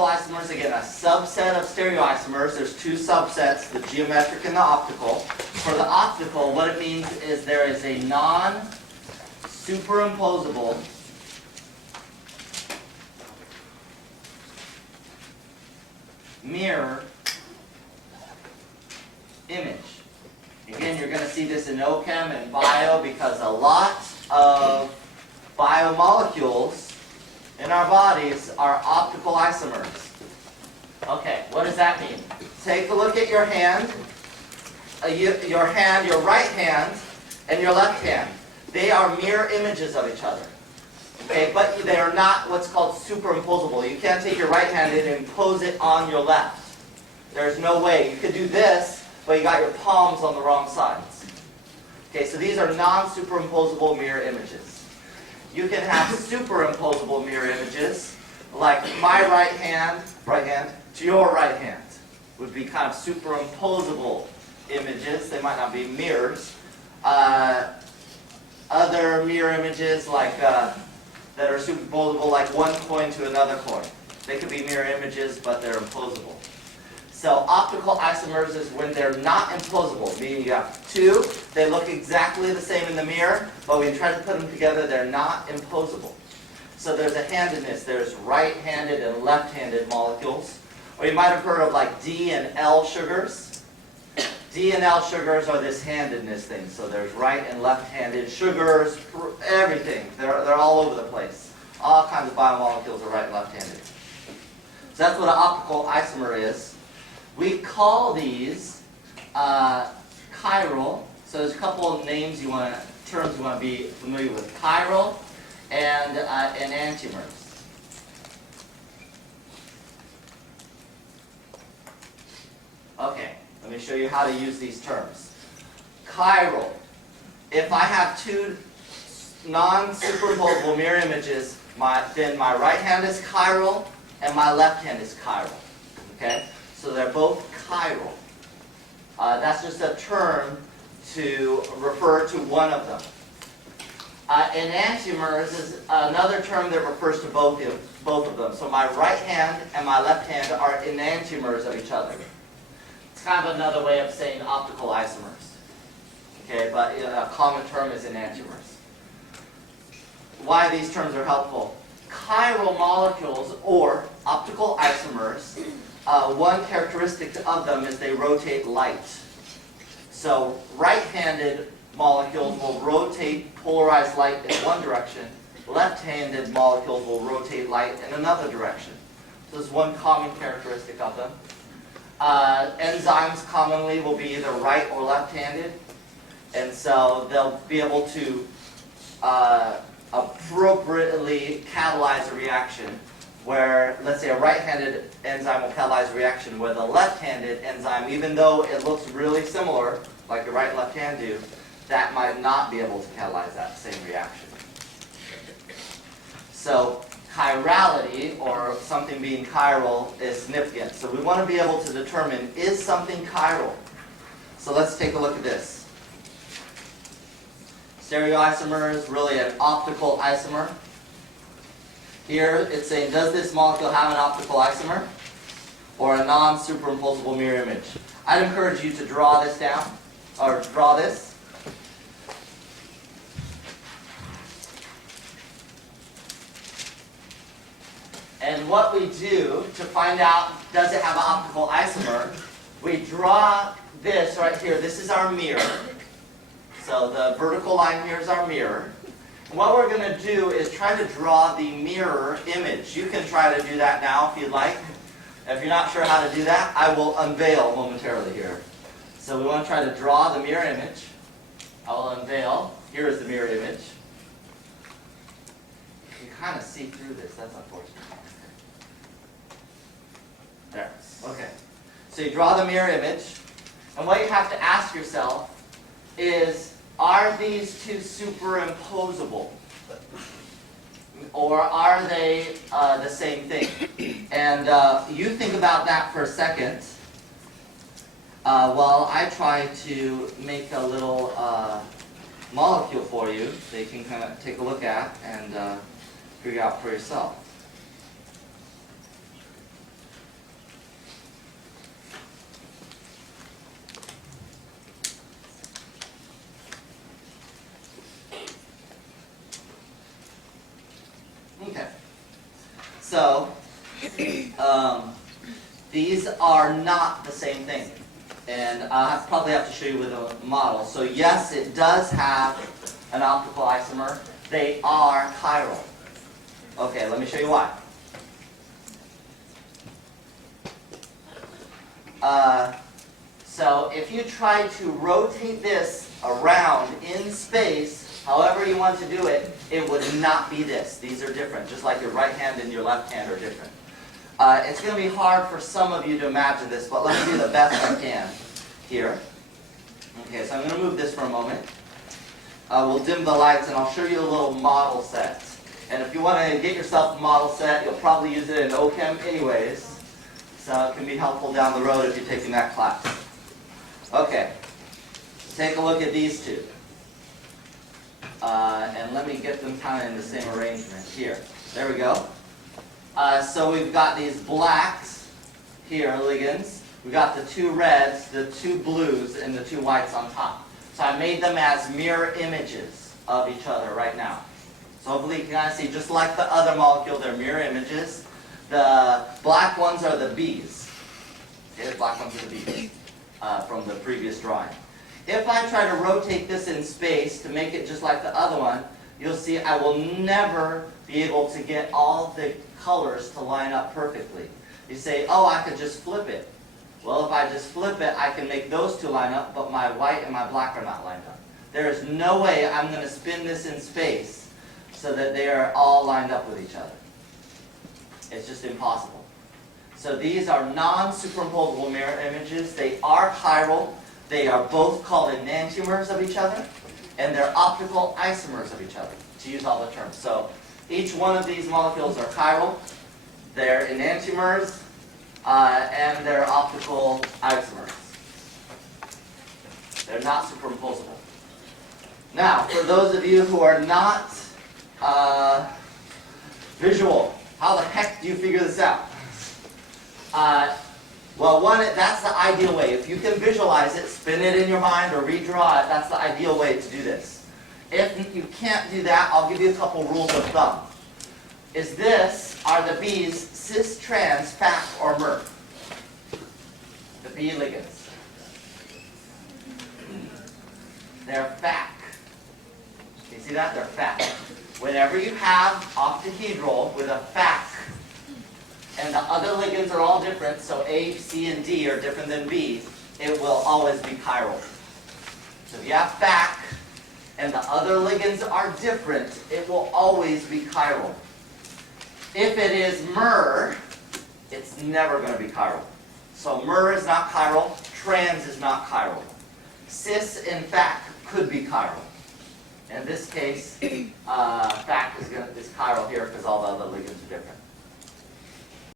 optical isomers, again, a subset of stereoisomers. There's two subsets, the geometric and the optical. For the optical, what it means is there is a non-superimposable mirror image. Again, you're going to see this in OChem and bio because a lot of biomolecules in our bodies are optical isomers. Okay, what does that mean? Take a look at your hand, your right hand, and your left hand. They are mirror images of each other. Okay, but they are not what's called superimposable. You can't take your right hand and impose it on your left. There's no way. You could do this, but you got your palms on the wrong sides. Okay, so these are non-superimposable mirror images. You can have superimposable mirror images, like my right hand to your right hand would be kind of superimposable images. They might not be mirrors. Other mirror images like that are superimposable, like one coin to another coin. They could be mirror images, but they're imposable. So optical isomers is when they're not imposable, meaning you have two, they look exactly the same in the mirror, but when you try to put them together, they're not imposable. So there's a handedness. There's right-handed and left-handed molecules. Or you might have heard of like D and L sugars. D and L sugars are this handedness thing. So there's right and left-handed sugars, everything. They're all over the place. All kinds of biomolecules are right and left-handed. So that's what an optical isomer is. We call these chiral. So there's a couple of terms you want to be familiar with: chiral and enantiomers. Okay, let me show you how to use these terms. Chiral. If I have two non-superimposable mirror images, then my right hand is chiral and my left hand is chiral. Okay. So they're both chiral. That's just a term to refer to one of them. Enantiomers is another term that refers to both of them. So my right hand and my left hand are enantiomers of each other. It's kind of another way of saying optical isomers. Okay, but a common term is enantiomers. Why these terms are helpful? Chiral molecules, or optical isomers, one characteristic of them is they rotate light. So right-handed molecules will rotate polarized light in one direction. Left-handed molecules will rotate light in another direction. So this is one common characteristic of them. Enzymes commonly will be either right or left-handed. And so they'll be able to appropriately catalyze a reaction where, let's say, a right-handed enzyme will catalyze a reaction where the left-handed enzyme, even though it looks really similar, like the right and left hand do, that might not be able to catalyze that same reaction. So chirality, or something being chiral, is significant. So we want to be able to determine, is something chiral? So let's take a look at this. Stereoisomer is really an optical isomer. Here it's saying, does this molecule have an optical isomer or a non-superimposable mirror image? I'd encourage you to draw this down, or draw this. And what we do to find out, does it have an optical isomer, we draw this right here. This is our mirror. So the vertical line here is our mirror. And what we're going to do is try to draw the mirror image. You can try to do that now if you'd like. If you're not sure how to do that, I will unveil momentarily here. So we want to try to draw the mirror image. I will unveil. Here is the mirror image. You can kind of see through this. That's unfortunate. There. Okay. So you draw the mirror image. And what you have to ask yourself is, are these two superimposable? Or are they the same thing? And you think about that for a second while I try to make a little molecule for you that you can kind of take a look at and figure out for yourself. So, these are not the same thing. And I'll probably have to show you with a model. So yes, it does have an optical isomer. They are chiral. Okay, let me show you why. So if you try to rotate this around in space, however you want to do it, it would not be this. These are different, just like your right hand and your left hand are different. It's going to be hard for some of you to imagine this, but let me do the best I can here. Okay, so I'm going to move this for a moment. We'll dim the lights and I'll show you a little model set. And if you want to get yourself a model set, you'll probably use it in OChem anyways. So it can be helpful down the road if you're taking that class. Okay, take a look at these two. And let me get them kind of in the same arrangement here. There we go. So we've got these blacks here, ligands. We've got the two reds, the two blues, and the two whites on top. So I made them as mirror images of each other right now. So hopefully you can kind of see, just like the other molecule, they're mirror images. The black ones are the B's. Okay, the black ones are the B's from the previous drawing. If I try to rotate this in space to make it just like the other one, you'll see I will never be able to get all the colors to line up perfectly. You say, oh, I could just flip it. Well, if I just flip it, I can make those two line up, but my white and my black are not lined up. There is no way I'm going to spin this in space so that they are all lined up with each other. It's just impossible. So these are non-superimposable mirror images. They are chiral. They are both called enantiomers of each other, and they're optical isomers of each other, to use all the terms. So each one of these molecules are chiral, they're enantiomers, and they're optical isomers. They're not superimposable. Now, for those of you who are not visual, how the heck do you figure this out? Well, that's the ideal way. If you can visualize it, spin it in your mind or redraw it, that's the ideal way to do this. If you can't do that, I'll give you a couple rules of thumb. Are the B's cis, trans, FAC, or MER? The B ligands. They're FAC. You see that? They're FAC. Whenever you have octahedral with a FAC, and the other ligands are all different, so A, C, and D are different than B, it will always be chiral. So if you have FAC, and the other ligands are different, it will always be chiral. If it is MER, it's never going to be chiral. So MER is not chiral, trans is not chiral. Cis and FAC could be chiral. In this case, FAC is chiral here because all the other ligands are different.